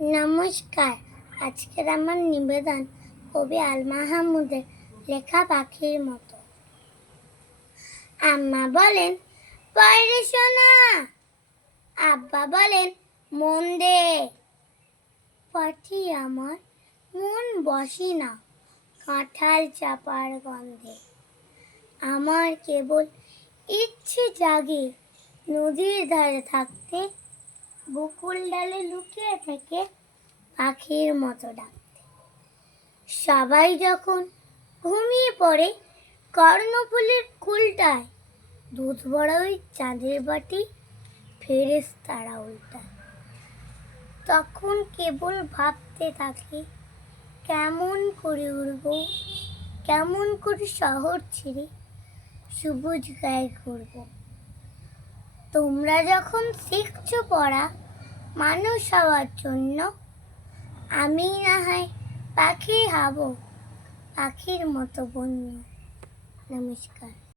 নমস্কার। আজকের আমার নিবেদন কবি আল মাহমুদের লেখা পাখির মতো। আম্মা বলেন, পয়রে সোনা। আব্বা বলেন, মন দে। পাখি আমার মন বসে না কাঁঠাল চাপার গন্ধে। আমার কেবল ইচ্ছে জাগে নদীর ধারে থাকতে, বকুল ডালে লুকিয়ে থেকে পাখির মতো ডাকতে। সবাই যখন ঘুমিয়ে পড়ে কর্ণফুলের কুলটায়, দুধ ভরা ওই চাঁদের বাটি ফেরেশতারা উল্টায়। তখন কেবল ভাবতে থাকি, কেমন করে উড়বো, কেমন করে শহর ছেড়ে সবুজ গায়ে ঘুরবো। তোমরা যখন শিখছো পড়া মানুষ হওয়ার জন্য, আমি না হয় পাখি হব, পাখির মতো বন্য। নমস্কার।